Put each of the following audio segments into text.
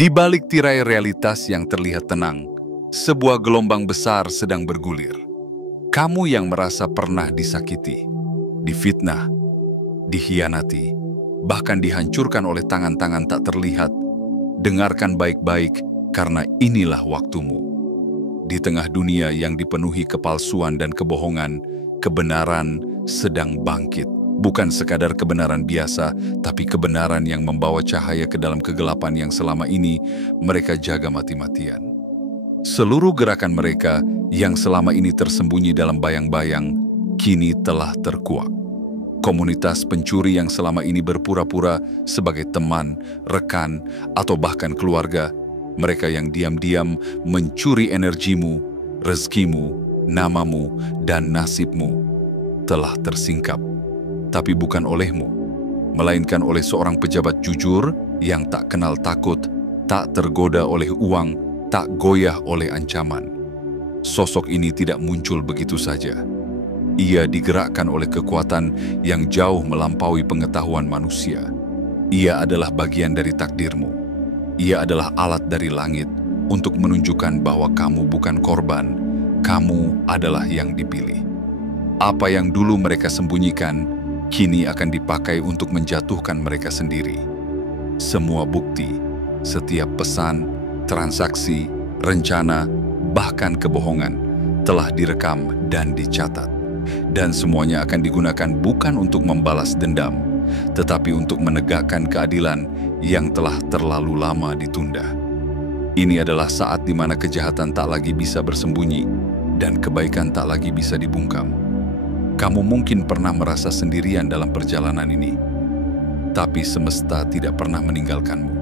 Di balik tirai realitas yang terlihat tenang, sebuah gelombang besar sedang bergulir. Kamu yang merasa pernah disakiti, difitnah, dikhianati, bahkan dihancurkan oleh tangan-tangan tak terlihat, dengarkan baik-baik karena inilah waktumu. Di tengah dunia yang dipenuhi kepalsuan dan kebohongan, kebenaran sedang bangkit. Bukan sekadar kebenaran biasa, tapi kebenaran yang membawa cahaya ke dalam kegelapan yang selama ini mereka jaga mati-matian. Seluruh gerakan mereka yang selama ini tersembunyi dalam bayang-bayang, kini telah terkuak. Komunitas pencuri yang selama ini berpura-pura sebagai teman, rekan, atau bahkan keluarga, mereka yang diam-diam mencuri energimu, rezekimu, namamu, dan nasibmu, telah tersingkap. Tapi bukan olehmu, melainkan oleh seorang pejabat jujur yang tak kenal takut, tak tergoda oleh uang, tak goyah oleh ancaman. Sosok ini tidak muncul begitu saja. Ia digerakkan oleh kekuatan yang jauh melampaui pengetahuan manusia. Ia adalah bagian dari takdirmu. Ia adalah alat dari langit untuk menunjukkan bahwa kamu bukan korban, kamu adalah yang dipilih. Apa yang dulu mereka sembunyikan, kini akan dipakai untuk menjatuhkan mereka sendiri. Semua bukti, setiap pesan, transaksi, rencana, bahkan kebohongan telah direkam dan dicatat. Dan semuanya akan digunakan bukan untuk membalas dendam, tetapi untuk menegakkan keadilan yang telah terlalu lama ditunda. Ini adalah saat di mana kejahatan tak lagi bisa bersembunyi dan kebaikan tak lagi bisa dibungkam. Kamu mungkin pernah merasa sendirian dalam perjalanan ini, tapi semesta tidak pernah meninggalkanmu.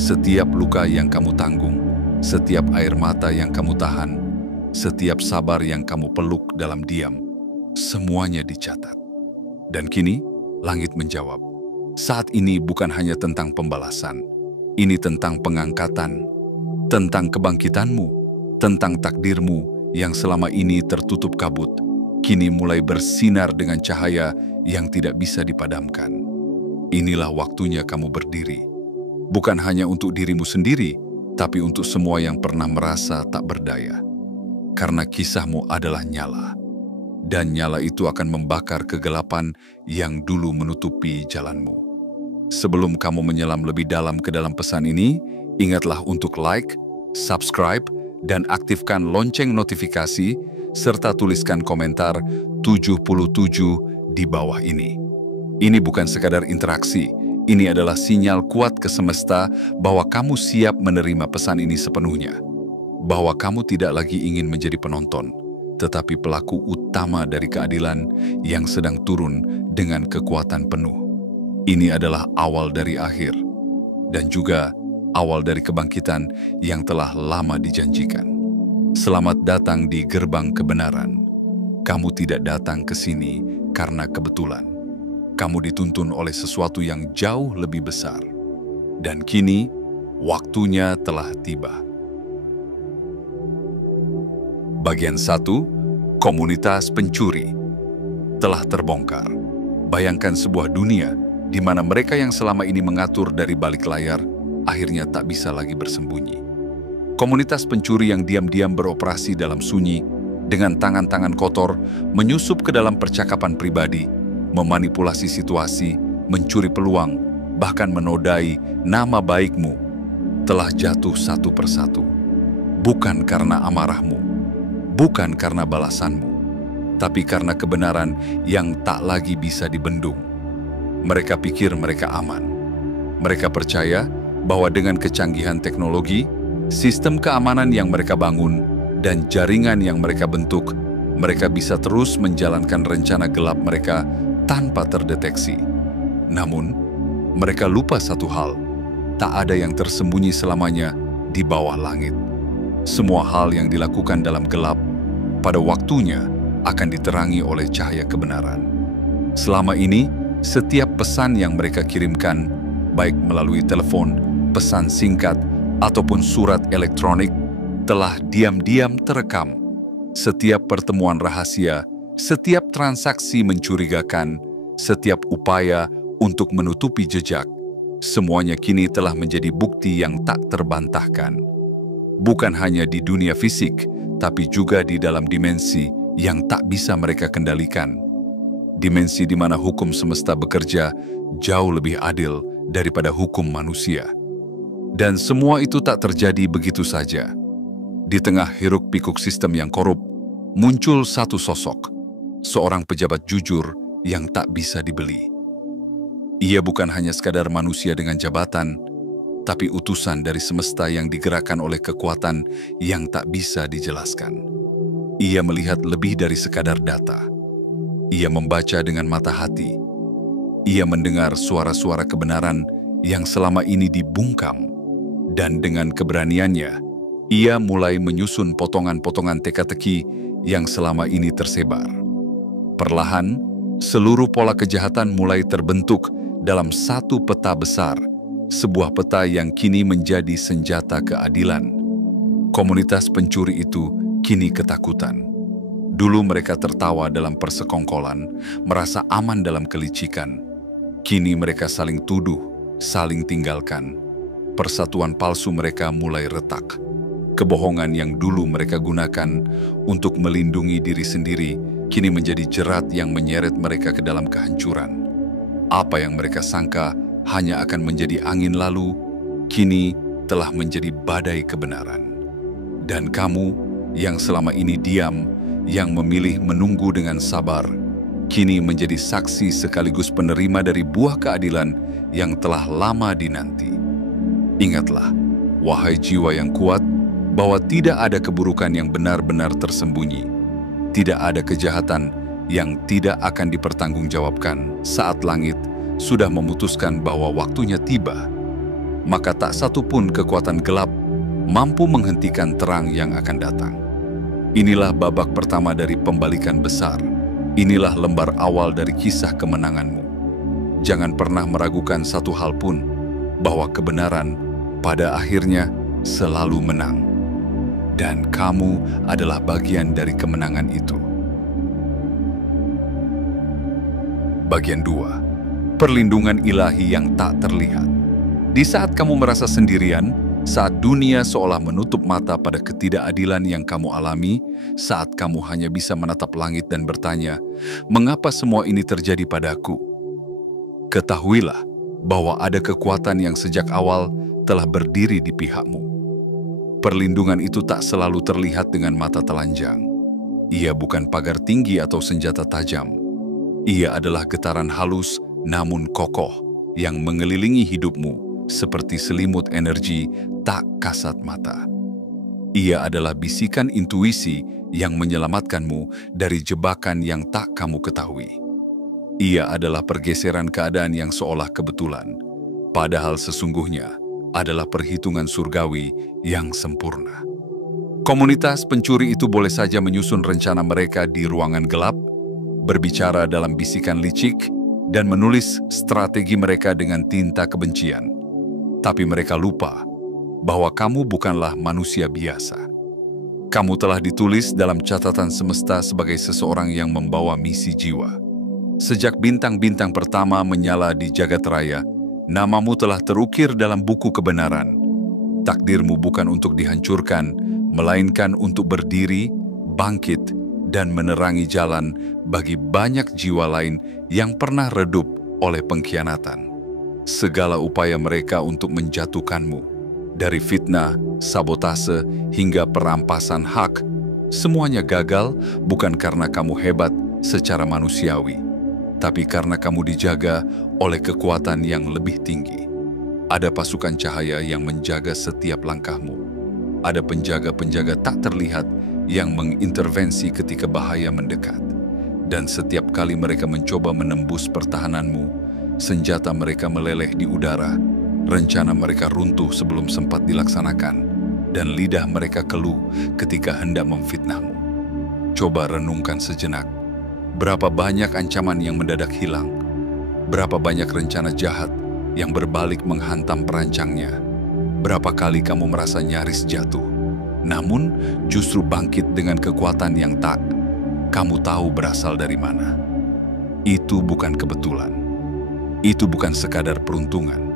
Setiap luka yang kamu tanggung, setiap air mata yang kamu tahan, setiap sabar yang kamu peluk dalam diam, semuanya dicatat. Dan kini, langit menjawab, saat ini bukan hanya tentang pembalasan, ini tentang pengangkatan, tentang kebangkitanmu, tentang takdirmu yang selama ini tertutup kabut, kini mulai bersinar dengan cahaya yang tidak bisa dipadamkan. Inilah waktunya kamu berdiri. Bukan hanya untuk dirimu sendiri, tapi untuk semua yang pernah merasa tak berdaya. Karena kisahmu adalah nyala. Dan nyala itu akan membakar kegelapan yang dulu menutupi jalanmu. Sebelum kamu menyelam lebih dalam ke dalam pesan ini, ingatlah untuk like, subscribe, dan aktifkan lonceng notifikasi serta tuliskan komentar 77 di bawah ini. Ini bukan sekadar interaksi, ini adalah sinyal kuat ke semesta bahwa kamu siap menerima pesan ini sepenuhnya. Bahwa kamu tidak lagi ingin menjadi penonton, tetapi pelaku utama dari keadilan yang sedang turun dengan kekuatan penuh. Ini adalah awal dari akhir, dan juga awal dari kebangkitan yang telah lama dijanjikan. Selamat datang di gerbang kebenaran. Kamu tidak datang ke sini karena kebetulan. Kamu dituntun oleh sesuatu yang jauh lebih besar. Dan kini, waktunya telah tiba. Bagian 1, Komunitas Pencuri. Telah terbongkar. Bayangkan sebuah dunia di mana mereka yang selama ini mengatur dari balik layar, akhirnya tak bisa lagi bersembunyi. Komunitas pencuri yang diam-diam beroperasi dalam sunyi, dengan tangan-tangan kotor, menyusup ke dalam percakapan pribadi, memanipulasi situasi, mencuri peluang, bahkan menodai nama baikmu, telah jatuh satu persatu. Bukan karena amarahmu, bukan karena balasanmu, tapi karena kebenaran yang tak lagi bisa dibendung. Mereka pikir mereka aman. Mereka percaya bahwa dengan kecanggihan teknologi, sistem keamanan yang mereka bangun, dan jaringan yang mereka bentuk, mereka bisa terus menjalankan rencana gelap mereka tanpa terdeteksi. Namun, mereka lupa satu hal, tak ada yang tersembunyi selamanya di bawah langit. Semua hal yang dilakukan dalam gelap, pada waktunya akan diterangi oleh cahaya kebenaran. Selama ini, setiap pesan yang mereka kirimkan, baik melalui telepon, pesan singkat, ataupun surat elektronik, telah diam-diam terekam. Setiap pertemuan rahasia, setiap transaksi mencurigakan, setiap upaya untuk menutupi jejak, Semuanya kini telah menjadi bukti yang tak terbantahkan. Bukan hanya di dunia fisik, tapi juga di dalam dimensi yang tak bisa mereka kendalikan. Dimensi di mana hukum semesta bekerja jauh lebih adil daripada hukum manusia. Dan semua itu tak terjadi begitu saja. Di tengah hiruk-pikuk sistem yang korup, muncul satu sosok, seorang pejabat jujur yang tak bisa dibeli. Ia bukan hanya sekadar manusia dengan jabatan, tapi utusan dari semesta yang digerakkan oleh kekuatan yang tak bisa dijelaskan. Ia melihat lebih dari sekadar data. Ia membaca dengan mata hati. Ia mendengar suara-suara kebenaran yang selama ini dibungkam. Dan dengan keberaniannya, ia mulai menyusun potongan-potongan teka-teki yang selama ini tersebar. Perlahan, seluruh pola kejahatan mulai terbentuk dalam satu peta besar, sebuah peta yang kini menjadi senjata keadilan. Komunitas pencuri itu kini ketakutan. Dulu mereka tertawa dalam persekongkolan, merasa aman dalam kelicikan. Kini mereka saling tuduh, saling tinggalkan. Persatuan palsu mereka mulai retak. Kebohongan yang dulu mereka gunakan untuk melindungi diri sendiri, kini menjadi jerat yang menyeret mereka ke dalam kehancuran. Apa yang mereka sangka hanya akan menjadi angin lalu, kini telah menjadi badai kebenaran. Dan kamu yang selama ini diam, yang memilih menunggu dengan sabar, kini menjadi saksi sekaligus penerima dari buah keadilan yang telah lama dinanti. Ingatlah, wahai jiwa yang kuat, bahwa tidak ada keburukan yang benar-benar tersembunyi. Tidak ada kejahatan yang tidak akan dipertanggungjawabkan saat langit sudah memutuskan bahwa waktunya tiba. Maka tak satu pun kekuatan gelap mampu menghentikan terang yang akan datang. Inilah babak pertama dari pembalikan besar. Inilah lembar awal dari kisah kemenanganmu. Jangan pernah meragukan satu hal pun, bahwa kebenaran pada akhirnya selalu menang. Dan kamu adalah bagian dari kemenangan itu. Bagian 2. Perlindungan ilahi yang tak terlihat. Di saat kamu merasa sendirian, saat dunia seolah menutup mata pada ketidakadilan yang kamu alami, saat kamu hanya bisa menatap langit dan bertanya, "Mengapa semua ini terjadi padaku?" Ketahuilah bahwa ada kekuatan yang sejak awal telah berdiri di pihakmu. Perlindungan itu tak selalu terlihat dengan mata telanjang. Ia bukan pagar tinggi atau senjata tajam. Ia adalah getaran halus namun kokoh yang mengelilingi hidupmu seperti selimut energi tak kasat mata. Ia adalah bisikan intuisi yang menyelamatkanmu dari jebakan yang tak kamu ketahui. Ia adalah pergeseran keadaan yang seolah kebetulan, padahal sesungguhnya adalah perhitungan surgawi yang sempurna. Komunitas pencuri itu boleh saja menyusun rencana mereka di ruangan gelap, berbicara dalam bisikan licik, dan menulis strategi mereka dengan tinta kebencian. Tapi mereka lupa bahwa kamu bukanlah manusia biasa. Kamu telah ditulis dalam catatan semesta sebagai seseorang yang membawa misi jiwa. Sejak bintang-bintang pertama menyala di jagat raya, namamu telah terukir dalam buku kebenaran. Takdirmu bukan untuk dihancurkan, melainkan untuk berdiri, bangkit, dan menerangi jalan bagi banyak jiwa lain yang pernah redup oleh pengkhianatan. Segala upaya mereka untuk menjatuhkanmu, dari fitnah, sabotase, hingga perampasan hak, semuanya gagal bukan karena kamu hebat secara manusiawi, tapi karena kamu dijaga oleh kekuatan yang lebih tinggi. Ada pasukan cahaya yang menjaga setiap langkahmu. Ada penjaga-penjaga tak terlihat yang mengintervensi ketika bahaya mendekat. Dan setiap kali mereka mencoba menembus pertahananmu, senjata mereka meleleh di udara, rencana mereka runtuh sebelum sempat dilaksanakan, dan lidah mereka keluh ketika hendak memfitnahmu. Coba renungkan sejenak, berapa banyak ancaman yang mendadak hilang, berapa banyak rencana jahat yang berbalik menghantam perancangnya, berapa kali kamu merasa nyaris jatuh, namun justru bangkit dengan kekuatan yang tak kamu tahu berasal dari mana. Itu bukan kebetulan. Itu bukan sekadar peruntungan.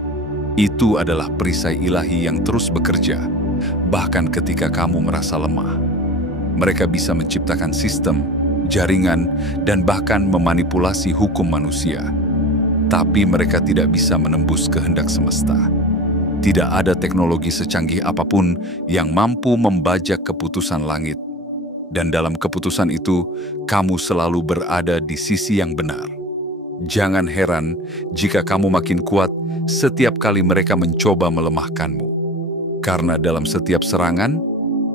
Itu adalah perisai ilahi yang terus bekerja, bahkan ketika kamu merasa lemah. Mereka bisa menciptakan sistem, jaringan, dan bahkan memanipulasi hukum manusia. Tapi mereka tidak bisa menembus kehendak semesta. Tidak ada teknologi secanggih apapun yang mampu membajak keputusan langit. Dan dalam keputusan itu, kamu selalu berada di sisi yang benar. Jangan heran jika kamu makin kuat setiap kali mereka mencoba melemahkanmu. Karena dalam setiap serangan,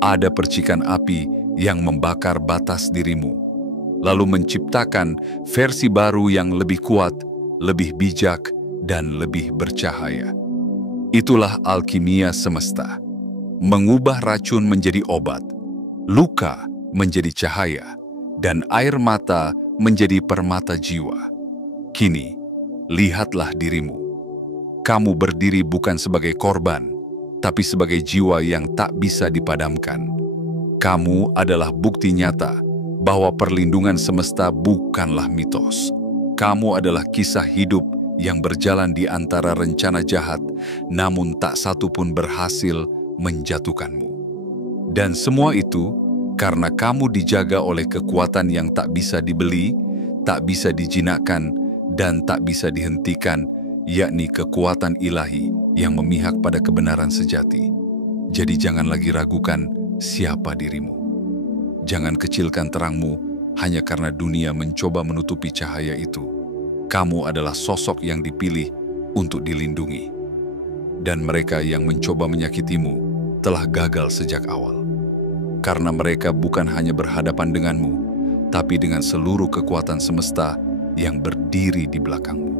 ada percikan api yang membakar batas dirimu, lalu menciptakan versi baru yang lebih kuat, lebih bijak, dan lebih bercahaya. Itulah alkimia semesta. Mengubah racun menjadi obat, luka menjadi cahaya, dan air mata menjadi permata jiwa. Kini, lihatlah dirimu. Kamu berdiri bukan sebagai korban, tapi sebagai jiwa yang tak bisa dipadamkan. Kamu adalah bukti nyata bahwa perlindungan semesta bukanlah mitos. Kamu adalah kisah hidup yang berjalan di antara rencana jahat, namun tak satu pun berhasil menjatuhkanmu. Dan semua itu karena kamu dijaga oleh kekuatan yang tak bisa dibeli, tak bisa dijinakkan, dan tak bisa dihentikan, yakni kekuatan ilahi yang memihak pada kebenaran sejati. Jadi jangan lagi ragukan siapa dirimu. Jangan kecilkan terangmu hanya karena dunia mencoba menutupi cahaya itu. Kamu adalah sosok yang dipilih untuk dilindungi. Dan mereka yang mencoba menyakitimu telah gagal sejak awal. Karena mereka bukan hanya berhadapan denganmu, tapi dengan seluruh kekuatan semesta yang berdiri di belakangmu.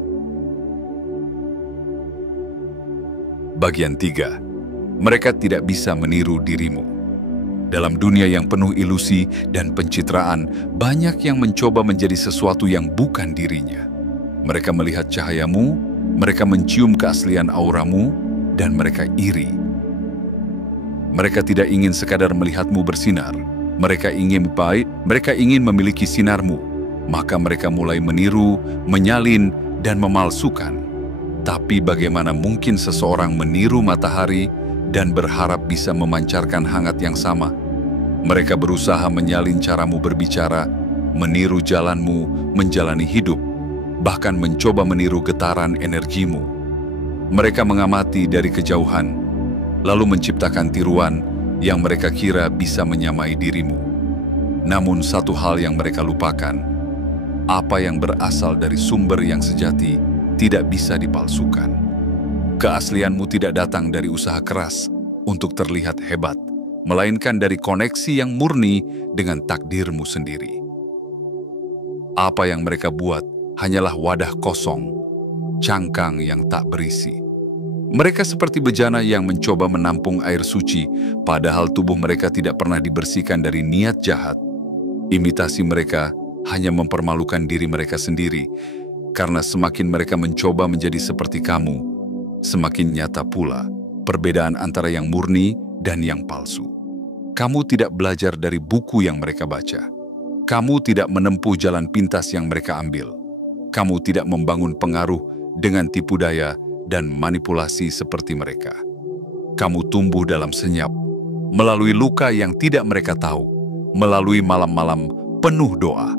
Bagian 3. Mereka tidak bisa meniru dirimu. Dalam dunia yang penuh ilusi dan pencitraan, banyak yang mencoba menjadi sesuatu yang bukan dirinya. Mereka melihat cahayamu, mereka mencium keaslian auramu, dan mereka iri. Mereka tidak ingin sekadar melihatmu bersinar. Mereka ingin memiliki sinarmu. Maka mereka mulai meniru, menyalin, dan memalsukan. Tapi bagaimana mungkin seseorang meniru matahari dan berharap bisa memancarkan hangat yang sama? Mereka berusaha menyalin caramu berbicara, meniru jalanmu menjalani hidup, bahkan mencoba meniru getaran energimu. Mereka mengamati dari kejauhan, lalu menciptakan tiruan yang mereka kira bisa menyamai dirimu. Namun satu hal yang mereka lupakan, apa yang berasal dari sumber yang sejati tidak bisa dipalsukan. Keaslianmu tidak datang dari usaha keras untuk terlihat hebat, melainkan dari koneksi yang murni dengan takdirmu sendiri. Apa yang mereka buat hanyalah wadah kosong, cangkang yang tak berisi. Mereka seperti bejana yang mencoba menampung air suci, padahal tubuh mereka tidak pernah dibersihkan dari niat jahat. Imitasi mereka hanya mempermalukan diri mereka sendiri, karena semakin mereka mencoba menjadi seperti kamu, semakin nyata pula perbedaan antara yang murni dan yang palsu. Kamu tidak belajar dari buku yang mereka baca. Kamu tidak menempuh jalan pintas yang mereka ambil. Kamu tidak membangun pengaruh dengan tipu daya dan manipulasi seperti mereka. Kamu tumbuh dalam senyap, melalui luka yang tidak mereka tahu, melalui malam-malam penuh doa,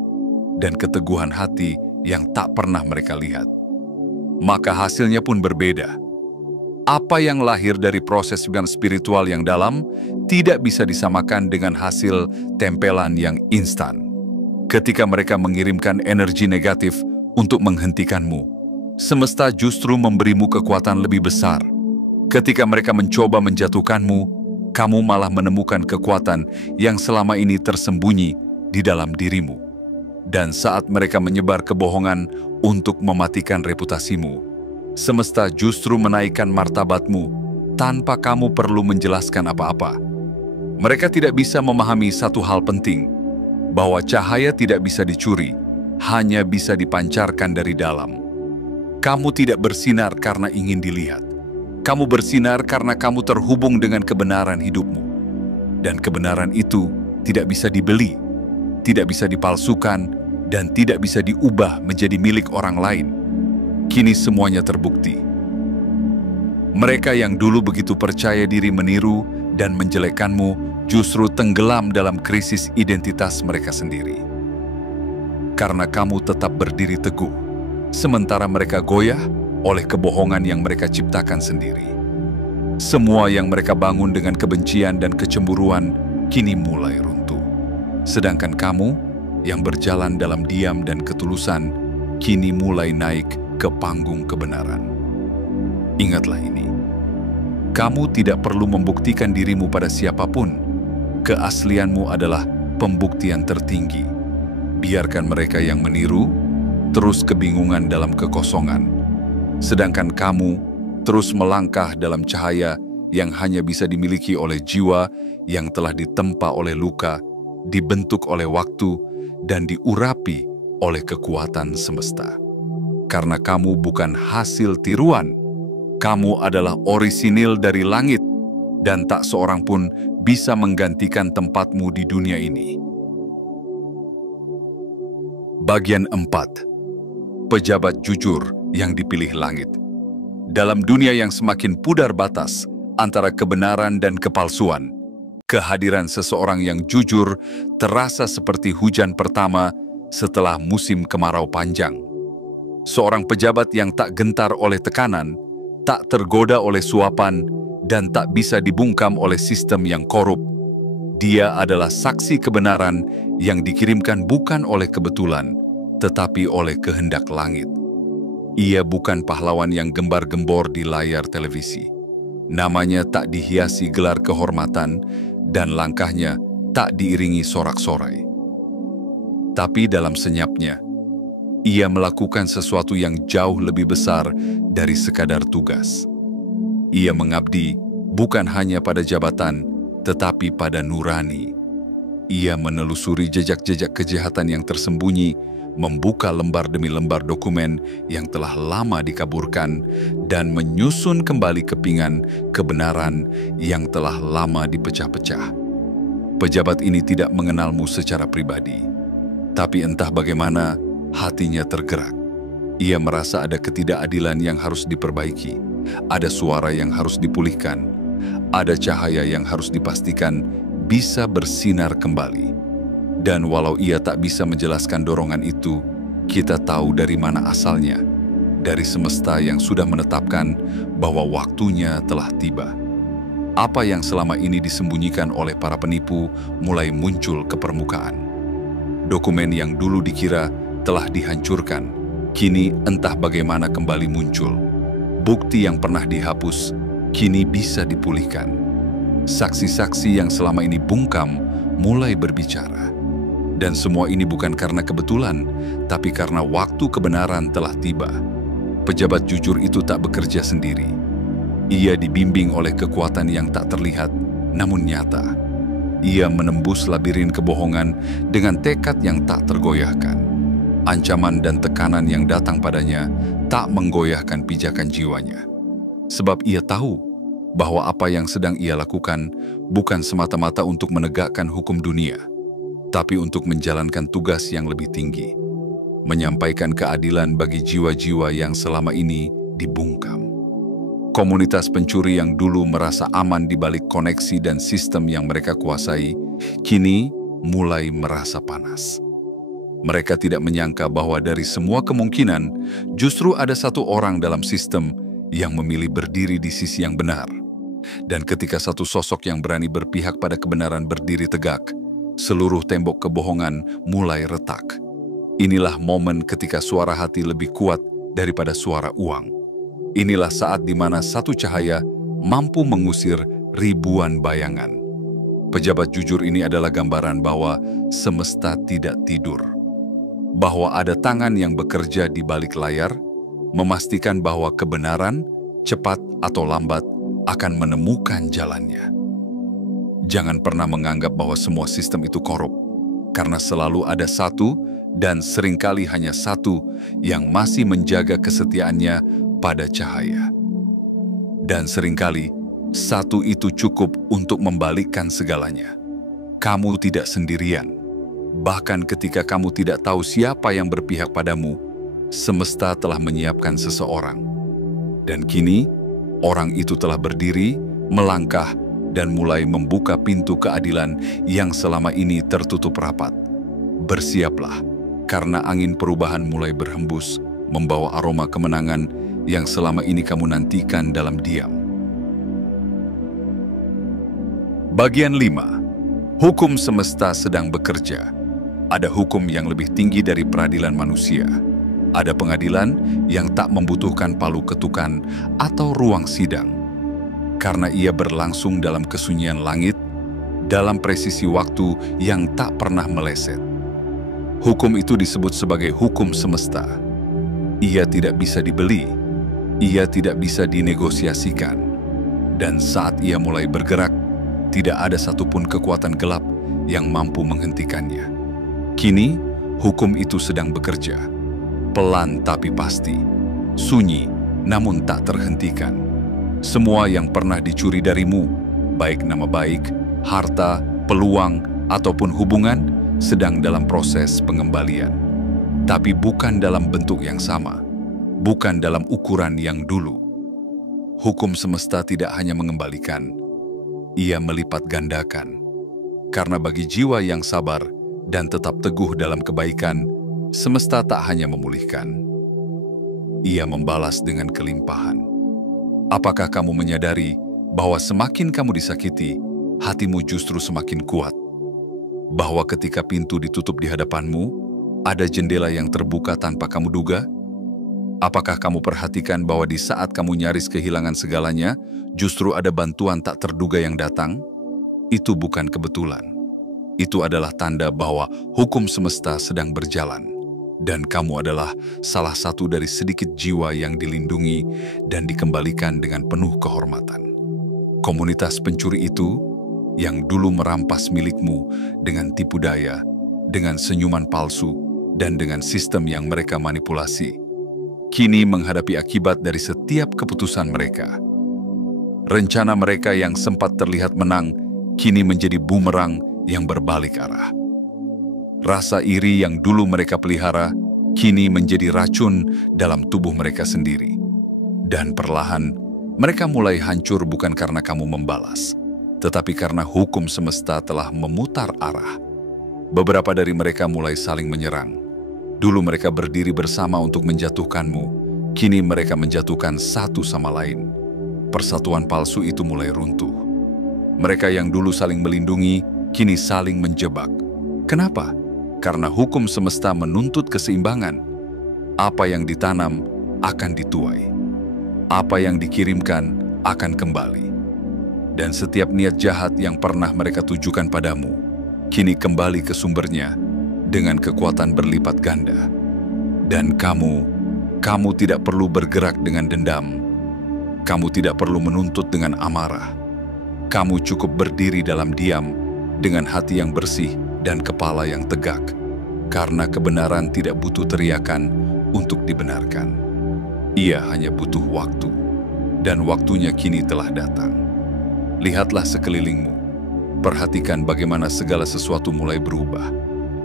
dan keteguhan hati yang tak pernah mereka lihat. Maka hasilnya pun berbeda. Apa yang lahir dari proses spiritual yang dalam tidak bisa disamakan dengan hasil tempelan yang instan. Ketika mereka mengirimkan energi negatif untuk menghentikanmu, semesta justru memberimu kekuatan lebih besar. Ketika mereka mencoba menjatuhkanmu, kamu malah menemukan kekuatan yang selama ini tersembunyi di dalam dirimu. Dan saat mereka menyebar kebohongan untuk mematikan reputasimu, semesta justru menaikkan martabatmu tanpa kamu perlu menjelaskan apa-apa. Mereka tidak bisa memahami satu hal penting, bahwa cahaya tidak bisa dicuri, hanya bisa dipancarkan dari dalam. Kamu tidak bersinar karena ingin dilihat. Kamu bersinar karena kamu terhubung dengan kebenaran hidupmu. Dan kebenaran itu tidak bisa dibeli, tidak bisa dipalsukan, dan tidak bisa diubah menjadi milik orang lain. Kini semuanya terbukti. Mereka yang dulu begitu percaya diri meniru dan menjelekkanmu justru tenggelam dalam krisis identitas mereka sendiri. Karena kamu tetap berdiri teguh, sementara mereka goyah oleh kebohongan yang mereka ciptakan sendiri. Semua yang mereka bangun dengan kebencian dan kecemburuan kini mulai runtuh. Sedangkan kamu yang berjalan dalam diam dan ketulusan kini mulai naik ke panggung kebenaran. Ingatlah ini. Kamu tidak perlu membuktikan dirimu pada siapapun. Keaslianmu adalah pembuktian tertinggi. Biarkan mereka yang meniru terus kebingungan dalam kekosongan. Sedangkan kamu terus melangkah dalam cahaya yang hanya bisa dimiliki oleh jiwa yang telah ditempa oleh luka, dibentuk oleh waktu, dan diurapi oleh kekuatan semesta. Karena kamu bukan hasil tiruan, kamu adalah orisinil dari langit, dan tak seorang pun bisa menggantikan tempatmu di dunia ini. Bagian 4. Pejabat jujur yang dipilih langit. Dalam dunia yang semakin pudar batas antara kebenaran dan kepalsuan, kehadiran seseorang yang jujur terasa seperti hujan pertama setelah musim kemarau panjang. Seorang pejabat yang tak gentar oleh tekanan, tak tergoda oleh suapan, dan tak bisa dibungkam oleh sistem yang korup. Dia adalah saksi kebenaran yang dikirimkan bukan oleh kebetulan, tetapi oleh kehendak langit. Ia bukan pahlawan yang gembar-gembor di layar televisi. Namanya tak dihiasi gelar kehormatan, dan langkahnya tak diiringi sorak-sorai. Tapi dalam senyapnya, ia melakukan sesuatu yang jauh lebih besar dari sekadar tugas. Ia mengabdi bukan hanya pada jabatan, tetapi pada nurani. Ia menelusuri jejak-jejak kejahatan yang tersembunyi, membuka lembar demi lembar dokumen yang telah lama dikaburkan, dan menyusun kembali kepingan kebenaran yang telah lama dipecah-pecah. Pejabat ini tidak mengenalmu secara pribadi, tapi entah bagaimana hatinya tergerak. Ia merasa ada ketidakadilan yang harus diperbaiki, ada suara yang harus dipulihkan, ada cahaya yang harus dipastikan bisa bersinar kembali. Dan walau ia tak bisa menjelaskan dorongan itu, kita tahu dari mana asalnya, dari semesta yang sudah menetapkan bahwa waktunya telah tiba. Apa yang selama ini disembunyikan oleh para penipu mulai muncul ke permukaan. Dokumen yang dulu dikira telah dihancurkan, kini entah bagaimana kembali muncul. Bukti yang pernah dihapus, kini bisa dipulihkan. Saksi-saksi yang selama ini bungkam mulai berbicara. Dan semua ini bukan karena kebetulan, tapi karena waktu kebenaran telah tiba. Pejabat jujur itu tak bekerja sendiri. Ia dibimbing oleh kekuatan yang tak terlihat, namun nyata. Ia menembus labirin kebohongan dengan tekad yang tak tergoyahkan. Ancaman dan tekanan yang datang padanya tak menggoyahkan pijakan jiwanya. Sebab ia tahu bahwa apa yang sedang ia lakukan bukan semata-mata untuk menegakkan hukum dunia, tapi untuk menjalankan tugas yang lebih tinggi, menyampaikan keadilan bagi jiwa-jiwa yang selama ini dibungkam. Komunitas pencuri yang dulu merasa aman di balik koneksi dan sistem yang mereka kuasai, kini mulai merasa panas. Mereka tidak menyangka bahwa dari semua kemungkinan, justru ada satu orang dalam sistem yang memilih berdiri di sisi yang benar. Dan ketika satu sosok yang berani berpihak pada kebenaran berdiri tegak, seluruh tembok kebohongan mulai retak. Inilah momen ketika suara hati lebih kuat daripada suara uang. Inilah saat di mana satu cahaya mampu mengusir ribuan bayangan. Pejabat jujur ini adalah gambaran bahwa semesta tidak tidur. Bahwa ada tangan yang bekerja di balik layar, memastikan bahwa kebenaran, cepat atau lambat, akan menemukan jalannya. Jangan pernah menganggap bahwa semua sistem itu korup, karena selalu ada satu dan seringkali hanya satu yang masih menjaga kesetiaannya pada cahaya. Dan seringkali, satu itu cukup untuk membalikkan segalanya. Kamu tidak sendirian. Bahkan ketika kamu tidak tahu siapa yang berpihak padamu, semesta telah menyiapkan seseorang. Dan kini, Orang itu telah berdiri, melangkah, dan mulai membuka pintu keadilan yang selama ini tertutup rapat. Bersiaplah, karena angin perubahan mulai berhembus, membawa aroma kemenangan yang selama ini kamu nantikan dalam diam. Bagian 5. Hukum semesta sedang bekerja. Ada hukum yang lebih tinggi dari peradilan manusia. Ada pengadilan yang tak membutuhkan palu ketukan atau ruang sidang. Karena ia berlangsung dalam kesunyian langit, dalam presisi waktu yang tak pernah meleset. Hukum itu disebut sebagai hukum semesta. Ia tidak bisa dibeli, ia tidak bisa dinegosiasikan. Dan saat ia mulai bergerak, tidak ada satupun kekuatan gelap yang mampu menghentikannya. Kini, hukum itu sedang bekerja. Pelan tapi pasti. Sunyi, namun tak terhentikan. Semua yang pernah dicuri darimu, baik nama baik, harta, peluang, ataupun hubungan, sedang dalam proses pengembalian. Tapi bukan dalam bentuk yang sama. Bukan dalam ukuran yang dulu. Hukum semesta tidak hanya mengembalikan, ia melipat gandakan. Karena bagi jiwa yang sabar dan tetap teguh dalam kebaikan, semesta tak hanya memulihkan, ia membalas dengan kelimpahan. Apakah kamu menyadari bahwa semakin kamu disakiti, hatimu justru semakin kuat? Bahwa ketika pintu ditutup di hadapanmu, ada jendela yang terbuka tanpa kamu duga? Apakah kamu perhatikan bahwa di saat kamu nyaris kehilangan segalanya, justru ada bantuan tak terduga yang datang? Itu bukan kebetulan. Itu adalah tanda bahwa hukum semesta sedang berjalan. Dan kamu adalah salah satu dari sedikit jiwa yang dilindungi dan dikembalikan dengan penuh kehormatan. Komunitas pencuri itu, yang dulu merampas milikmu dengan tipu daya, dengan senyuman palsu, dan dengan sistem yang mereka manipulasi, kini menghadapi akibat dari setiap keputusan mereka. Rencana mereka yang sempat terlihat menang, kini menjadi bumerang yang berbalik arah. Rasa iri yang dulu mereka pelihara, kini menjadi racun dalam tubuh mereka sendiri. Dan perlahan, mereka mulai hancur bukan karena kamu membalas, tetapi karena hukum semesta telah memutar arah. Beberapa dari mereka mulai saling menyerang. Dulu mereka berdiri bersama untuk menjatuhkanmu, kini mereka menjatuhkan satu sama lain. Persatuan palsu itu mulai runtuh. Mereka yang dulu saling melindungi, kini saling menjebak. Kenapa? Karena hukum semesta menuntut keseimbangan. Apa yang ditanam akan dituai. Apa yang dikirimkan akan kembali. Dan setiap niat jahat yang pernah mereka tujukan padamu, kini kembali ke sumbernya dengan kekuatan berlipat ganda. Dan kamu tidak perlu bergerak dengan dendam. Kamu tidak perlu menuntut dengan amarah. Kamu cukup berdiri dalam diam dengan hati yang bersih dan kepala yang tegak, karena kebenaran tidak butuh teriakan untuk dibenarkan. Ia hanya butuh waktu, dan waktunya kini telah datang. Lihatlah sekelilingmu, perhatikan bagaimana segala sesuatu mulai berubah.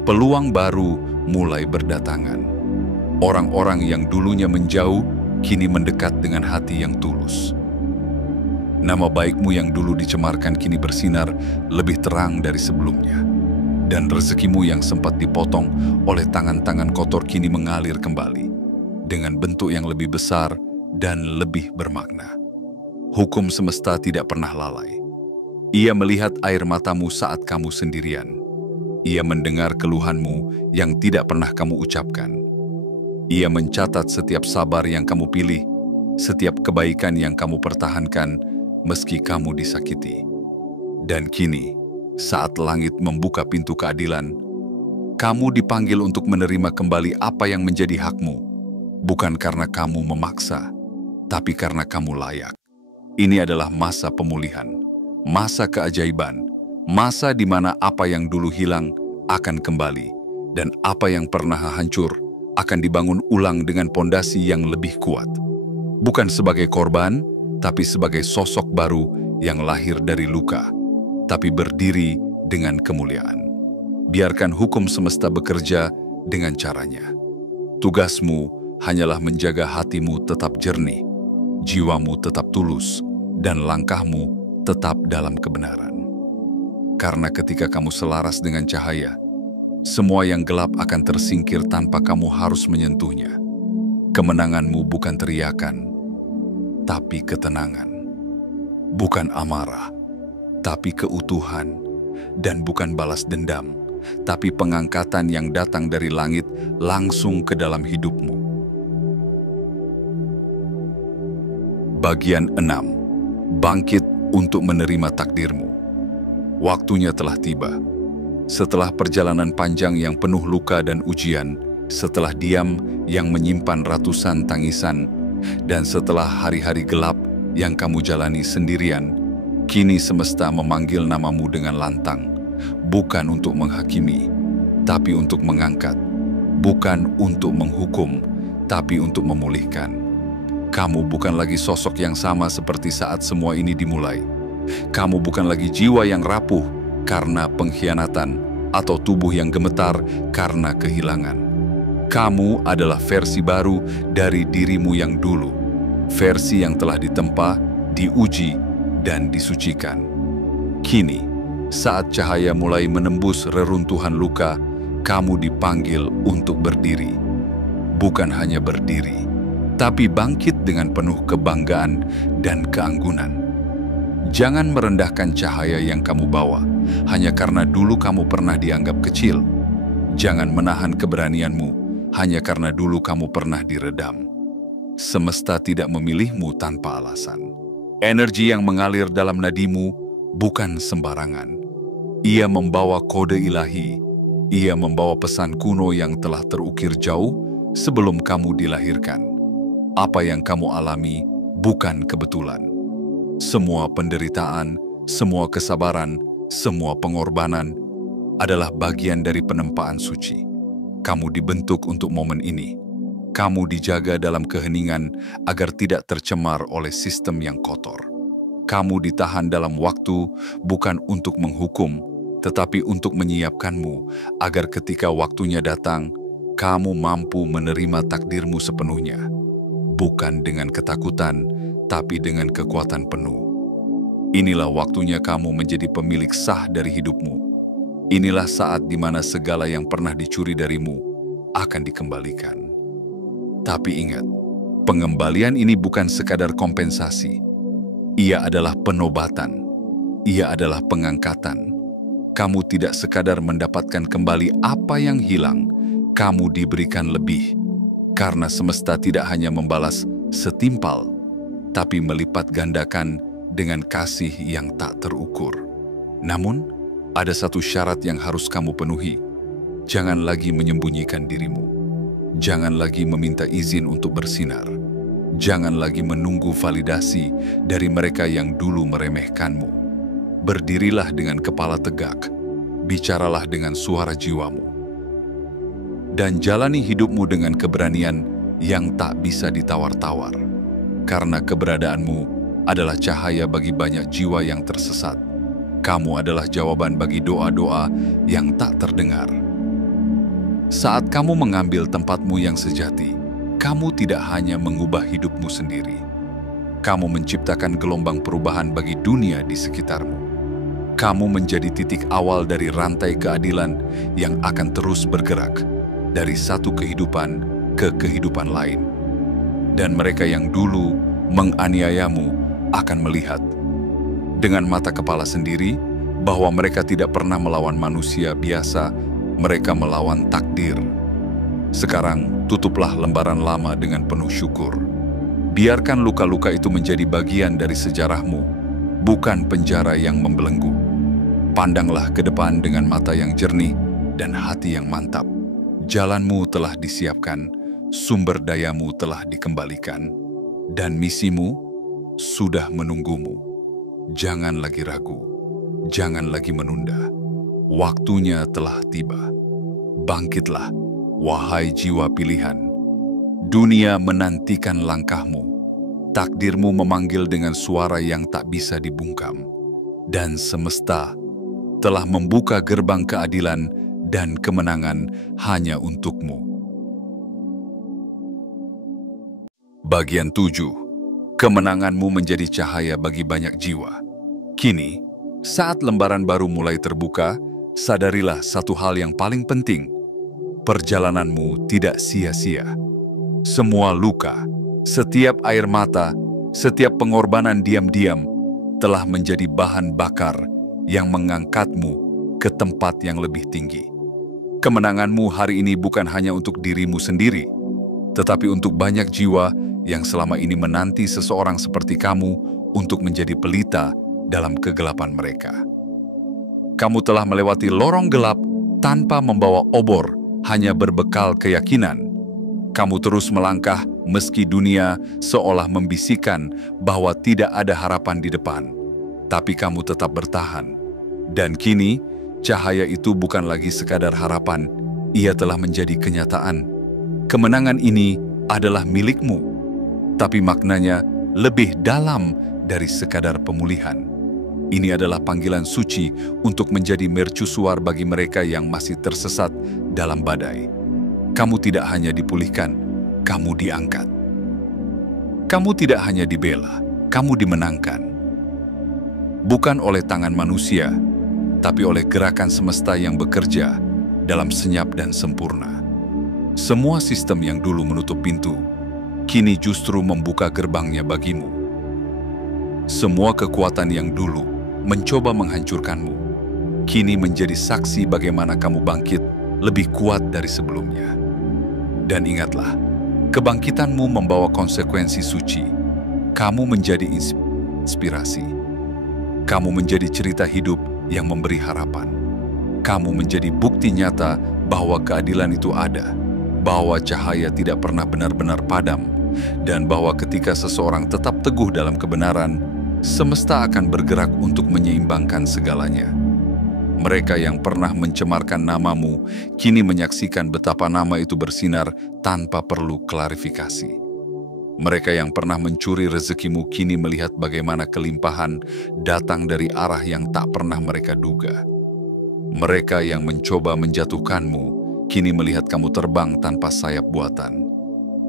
Peluang baru mulai berdatangan. Orang-orang yang dulunya menjauh, kini mendekat dengan hati yang tulus. Nama baikmu yang dulu dicemarkan kini bersinar lebih terang dari sebelumnya. Dan rezekimu yang sempat dipotong oleh tangan-tangan kotor kini mengalir kembali, dengan bentuk yang lebih besar dan lebih bermakna. Hukum semesta tidak pernah lalai. Ia melihat air matamu saat kamu sendirian. Ia mendengar keluhanmu yang tidak pernah kamu ucapkan. Ia mencatat setiap sabar yang kamu pilih, setiap kebaikan yang kamu pertahankan, meski kamu disakiti. Dan kini, saat langit membuka pintu keadilan, kamu dipanggil untuk menerima kembali apa yang menjadi hakmu, bukan karena kamu memaksa, tapi karena kamu layak. Ini adalah masa pemulihan, masa keajaiban, masa di mana apa yang dulu hilang akan kembali, dan apa yang pernah hancur akan dibangun ulang dengan pondasi yang lebih kuat. Bukan sebagai korban, tapi sebagai sosok baru yang lahir dari luka, tapi berdiri dengan kemuliaan. Biarkan hukum semesta bekerja dengan caranya. Tugasmu hanyalah menjaga hatimu tetap jernih. jiwamu tetap tulus, dan langkahmu tetap dalam kebenaran. Karena ketika kamu selaras dengan cahaya, semua yang gelap akan tersingkir tanpa kamu harus menyentuhnya. Kemenanganmu bukan teriakan, tapi ketenangan. Bukan amarah, tapi keutuhan. Dan bukan balas dendam, tapi pengangkatan yang datang dari langit langsung ke dalam hidupmu. Bagian 6. Bangkit untuk menerima takdirmu. Waktunya telah tiba. Setelah perjalanan panjang yang penuh luka dan ujian, setelah diam yang menyimpan ratusan tangisan, dan setelah hari-hari gelap yang kamu jalani sendirian, kini semesta memanggil namamu dengan lantang, bukan untuk menghakimi, tapi untuk mengangkat, bukan untuk menghukum, tapi untuk memulihkan. Kamu bukan lagi sosok yang sama seperti saat semua ini dimulai. Kamu bukan lagi jiwa yang rapuh karena pengkhianatan atau tubuh yang gemetar karena kehilangan. Kamu adalah versi baru dari dirimu yang dulu, versi yang telah ditempa, diuji, dan disucikan. Kini, saat cahaya mulai menembus reruntuhan luka, kamu dipanggil untuk berdiri. Bukan hanya berdiri, tapi bangkit dengan penuh kebanggaan dan keanggunan. Jangan merendahkan cahaya yang kamu bawa, hanya karena dulu kamu pernah dianggap kecil. Jangan menahan keberanianmu, hanya karena dulu kamu pernah diredam. Semesta tidak memilihmu tanpa alasan. Energi yang mengalir dalam nadimu bukan sembarangan. Ia membawa kode ilahi. Ia membawa pesan kuno yang telah terukir jauh sebelum kamu dilahirkan. Apa yang kamu alami bukan kebetulan. Semua penderitaan, semua kesabaran, semua pengorbanan adalah bagian dari penempaan suci. Kamu dibentuk untuk momen ini. Kamu dijaga dalam keheningan agar tidak tercemar oleh sistem yang kotor. Kamu ditahan dalam waktu bukan untuk menghukum, tetapi untuk menyiapkanmu agar ketika waktunya datang, kamu mampu menerima takdirmu sepenuhnya. Bukan dengan ketakutan, tapi dengan kekuatan penuh. Inilah waktunya kamu menjadi pemilik sah dari hidupmu. Inilah saat di mana segala yang pernah dicuri darimu akan dikembalikan. Tapi ingat, pengembalian ini bukan sekadar kompensasi. Ia adalah penobatan. Ia adalah pengangkatan. Kamu tidak sekadar mendapatkan kembali apa yang hilang, kamu diberikan lebih. Karena semesta tidak hanya membalas setimpal, tapi melipat gandakan dengan kasih yang tak terukur. Namun, ada satu syarat yang harus kamu penuhi. Jangan lagi menyembunyikan dirimu. Jangan lagi meminta izin untuk bersinar. Jangan lagi menunggu validasi dari mereka yang dulu meremehkanmu. Berdirilah dengan kepala tegak. Bicaralah dengan suara jiwamu. Dan jalani hidupmu dengan keberanian yang tak bisa ditawar-tawar. Karena keberadaanmu adalah cahaya bagi banyak jiwa yang tersesat. Kamu adalah jawaban bagi doa-doa yang tak terdengar. Saat kamu mengambil tempatmu yang sejati, kamu tidak hanya mengubah hidupmu sendiri. Kamu menciptakan gelombang perubahan bagi dunia di sekitarmu. Kamu menjadi titik awal dari rantai keadilan yang akan terus bergerak dari satu kehidupan ke kehidupan lain. Dan mereka yang dulu menganiayamu akan melihat dengan mata kepala sendiri bahwa mereka tidak pernah melawan manusia biasa, mereka melawan takdir. Sekarang, tutuplah lembaran lama dengan penuh syukur. Biarkan luka-luka itu menjadi bagian dari sejarahmu, bukan penjara yang membelenggu. Pandanglah ke depan dengan mata yang jernih dan hati yang mantap. Jalanmu telah disiapkan, sumber dayamu telah dikembalikan, dan misimu sudah menunggumu. Jangan lagi ragu, jangan lagi menunda. Waktunya telah tiba. Bangkitlah, wahai jiwa pilihan. Dunia menantikan langkahmu. Takdirmu memanggil dengan suara yang tak bisa dibungkam. Dan semesta telah membuka gerbang keadilan dan kemenangan hanya untukmu. Bagian 7. Kemenanganmu menjadi cahaya bagi banyak jiwa. Kini, saat lembaran baru mulai terbuka, sadarilah satu hal yang paling penting. Perjalananmu tidak sia-sia. Semua luka, setiap air mata, setiap pengorbanan diam-diam telah menjadi bahan bakar yang mengangkatmu ke tempat yang lebih tinggi. Kemenanganmu hari ini bukan hanya untuk dirimu sendiri, tetapi untuk banyak jiwa yang selama ini menanti seseorang seperti kamu untuk menjadi pelita dalam kegelapan mereka. Kamu telah melewati lorong gelap tanpa membawa obor, hanya berbekal keyakinan. Kamu terus melangkah meski dunia seolah membisikkan bahwa tidak ada harapan di depan. Tapi kamu tetap bertahan. Dan kini, cahaya itu bukan lagi sekadar harapan, ia telah menjadi kenyataan. Kemenangan ini adalah milikmu, tapi maknanya lebih dalam dari sekadar pemulihan. Ini adalah panggilan suci untuk menjadi mercusuar bagi mereka yang masih tersesat dalam badai. Kamu tidak hanya dipulihkan, kamu diangkat. Kamu tidak hanya dibela, kamu dimenangkan. Bukan oleh tangan manusia, tapi oleh gerakan semesta yang bekerja dalam senyap dan sempurna. Semua sistem yang dulu menutup pintu, kini justru membuka gerbangnya bagimu. Semua kekuatan yang dulu mencoba menghancurkanmu, kini menjadi saksi bagaimana kamu bangkit lebih kuat dari sebelumnya. Dan ingatlah, kebangkitanmu membawa konsekuensi suci. Kamu menjadi inspirasi. Kamu menjadi cerita hidup yang memberi harapan. Kamu menjadi bukti nyata bahwa keadilan itu ada, bahwa cahaya tidak pernah benar-benar padam, dan bahwa ketika seseorang tetap teguh dalam kebenaran, semesta akan bergerak untuk menyeimbangkan segalanya. Mereka yang pernah mencemarkan namamu, kini menyaksikan betapa nama itu bersinar tanpa perlu klarifikasi. Mereka yang pernah mencuri rezekimu, kini melihat bagaimana kelimpahan datang dari arah yang tak pernah mereka duga. Mereka yang mencoba menjatuhkanmu, kini melihat kamu terbang tanpa sayap buatan.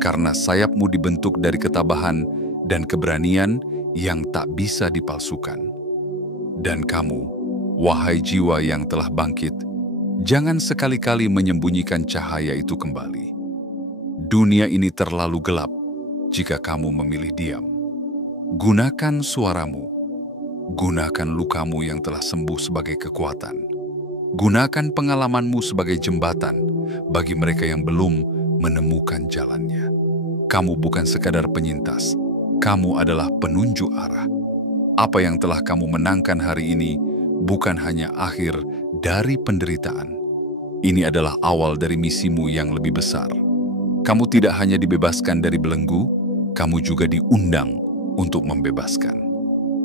Karena sayapmu dibentuk dari ketabahan dan keberanian yang tak bisa dipalsukan. Dan kamu, wahai jiwa yang telah bangkit, jangan sekali-kali menyembunyikan cahaya itu kembali. Dunia ini terlalu gelap jika kamu memilih diam. Gunakan suaramu, gunakan lukamu yang telah sembuh sebagai kekuatan. Gunakan pengalamanmu sebagai jembatan bagi mereka yang belum menemukan jalannya. Kamu bukan sekadar penyintas, kamu adalah penunjuk arah. Apa yang telah kamu menangkan hari ini bukan hanya akhir dari penderitaan. Ini adalah awal dari misimu yang lebih besar. Kamu tidak hanya dibebaskan dari belenggu, kamu juga diundang untuk membebaskan.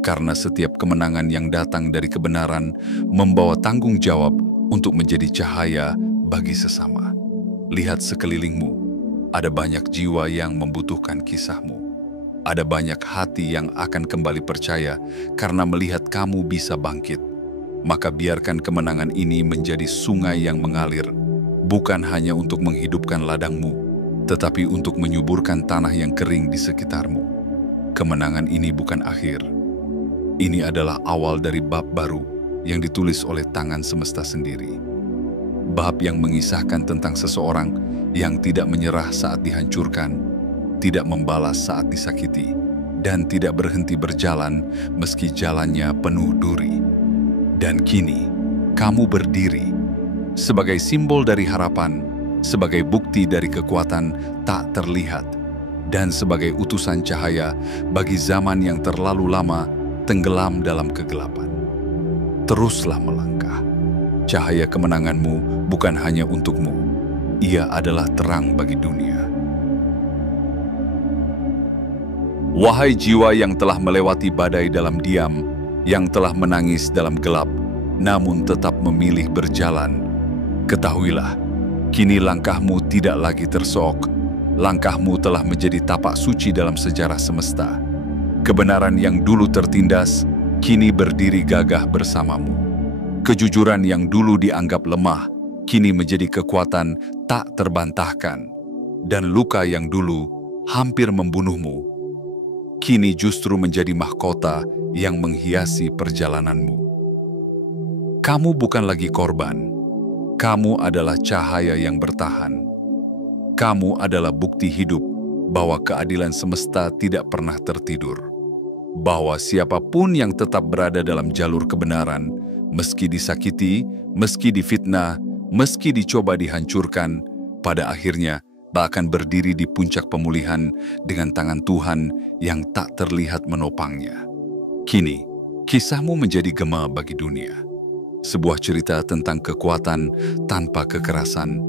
Karena setiap kemenangan yang datang dari kebenaran membawa tanggung jawab untuk menjadi cahaya bagi sesama. Lihat sekelilingmu, ada banyak jiwa yang membutuhkan kisahmu. Ada banyak hati yang akan kembali percaya karena melihat kamu bisa bangkit. Maka biarkan kemenangan ini menjadi sungai yang mengalir, bukan hanya untuk menghidupkan ladangmu, tetapi untuk menyuburkan tanah yang kering di sekitarmu. Kemenangan ini bukan akhir. Ini adalah awal dari bab baru yang ditulis oleh tangan semesta sendiri. Bab yang mengisahkan tentang seseorang yang tidak menyerah saat dihancurkan, tidak membalas saat disakiti, dan tidak berhenti berjalan meski jalannya penuh duri. Dan kini, kamu berdiri sebagai simbol dari harapan, sebagai bukti dari kekuatan tak terlihat, dan sebagai utusan cahaya bagi zaman yang terlalu lama tenggelam dalam kegelapan. Teruslah melangkah. Cahaya kemenanganmu bukan hanya untukmu, ia adalah terang bagi dunia. Wahai jiwa yang telah melewati badai dalam diam, yang telah menangis dalam gelap, namun tetap memilih berjalan, ketahuilah, kini langkahmu tidak lagi tersok. Langkahmu telah menjadi tapak suci dalam sejarah semesta. Kebenaran yang dulu tertindas, kini berdiri gagah bersamamu. Kejujuran yang dulu dianggap lemah, kini menjadi kekuatan tak terbantahkan. Dan luka yang dulu hampir membunuhmu, kini justru menjadi mahkota yang menghiasi perjalananmu. Kamu bukan lagi korban. Kamu adalah cahaya yang bertahan. Kamu adalah bukti hidup bahwa keadilan semesta tidak pernah tertidur. Bahwa siapapun yang tetap berada dalam jalur kebenaran, meski disakiti, meski difitnah, meski dicoba dihancurkan, pada akhirnya tak akan berdiri di puncak pemulihan dengan tangan Tuhan yang tak terlihat menopangnya. Kini, kisahmu menjadi gema bagi dunia. Sebuah cerita tentang kekuatan tanpa kekerasan,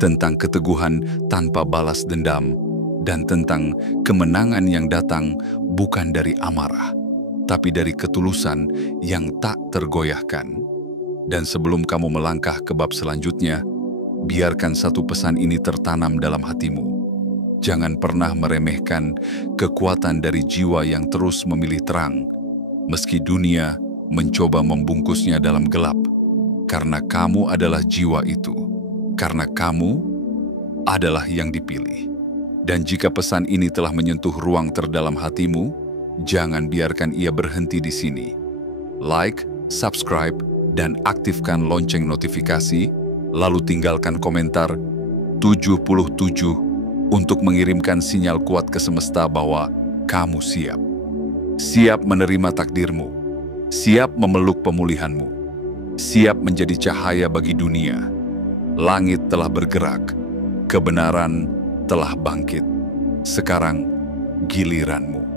tentang keteguhan tanpa balas dendam, dan tentang kemenangan yang datang bukan dari amarah, tapi dari ketulusan yang tak tergoyahkan. Dan sebelum kamu melangkah ke bab selanjutnya, biarkan satu pesan ini tertanam dalam hatimu. Jangan pernah meremehkan kekuatan dari jiwa yang terus memilih terang, meski dunia mencoba membungkusnya dalam gelap, karena kamu adalah jiwa itu, karena kamu adalah yang dipilih. Dan jika pesan ini telah menyentuh ruang terdalam hatimu, jangan biarkan ia berhenti di sini. Like, subscribe, dan aktifkan lonceng notifikasi, lalu tinggalkan komentar 77 untuk mengirimkan sinyal kuat ke semesta bahwa kamu siap. Siap menerima takdirmu, siap memeluk pemulihanmu, siap menjadi cahaya bagi dunia. Langit telah bergerak, kebenaran telah bangkit. Sekarang giliranmu.